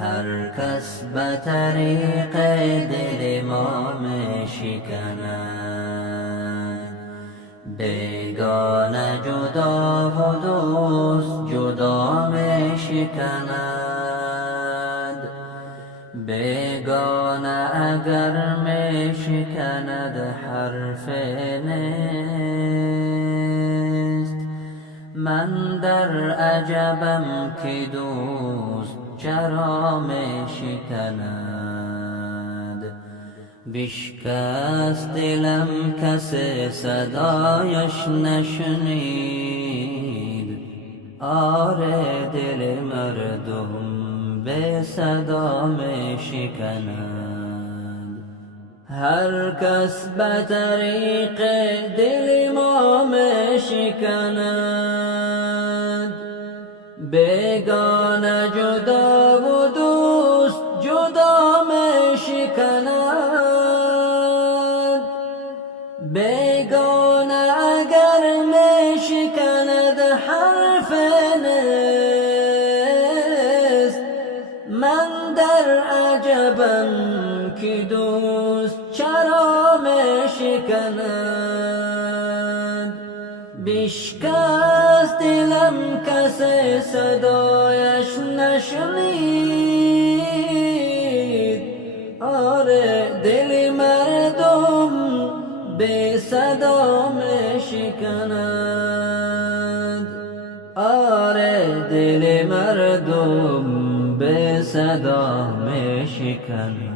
هر کس به طریق دل ما می شکند، بیگانه جدا و دوست جدا می شکند. بیگانه اگر می شکند حرف نیست، من در عجبم که دوست چرا می شکند. بشکست دلم کسی صدایش نشنید، آره دل مردم به صدا می شکند. هر کس به طریق دل ما می شکند، بیگانه جدا و دوست جدا می شکند. بیگانه اگر می شکند حرف نیست، من در عجبم که دوست چرا می شکند. بشکست دلم کسی صدایش نشنید، آره دل مردم به صدا می شکند. آره دل مردم به صدا می شکند.